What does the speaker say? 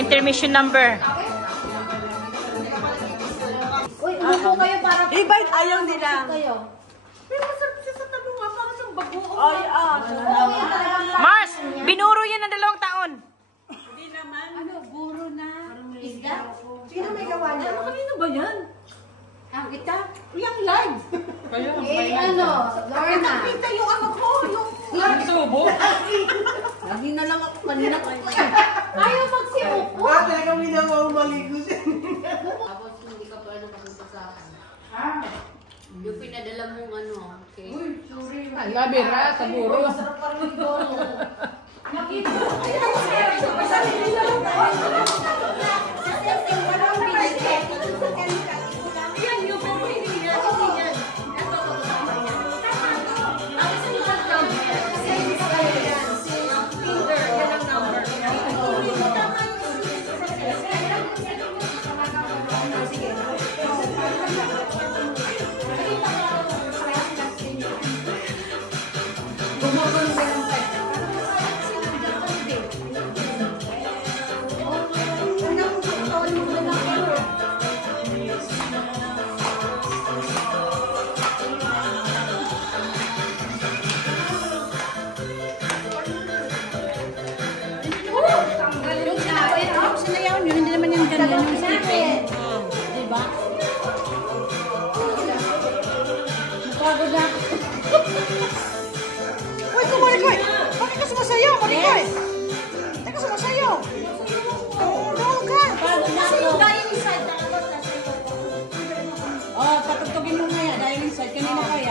intermission number. Uy, umupo kayo para... Invite ayaw nila. Pero masarap siya sa talunga, para siyang bagoong. Ay, Mars, binuro yan ng 2 taon. Hindi naman. Ano, buro na isda? Sino may gawa niya? Ano, kanina ba yan? Ah, kita? Yung live. Eh, ano? Lorna. Nakita yung ano ko, yung Subo. lagi na lang ako kanina. Ayaw magsimuko. Ah, talaga may maligo siya. Tapos hindi ka pa nakapunta sa akin. Yung pinadala mong ano, okay? Uy, sorry. Labira, sa buro. Masarap pa rin ito. Nakita. Hindi naman yung ganyan yung sleeping. Diba? Napagod na. Uy, kumarikoy! Bakit ka sumasayaw, Marikoy? Bakit ka sumasayaw? Doon ka! Napagod na ako. Dining side. Oh, patugtugin mo nga yan. Dining side. Kanina pa yan.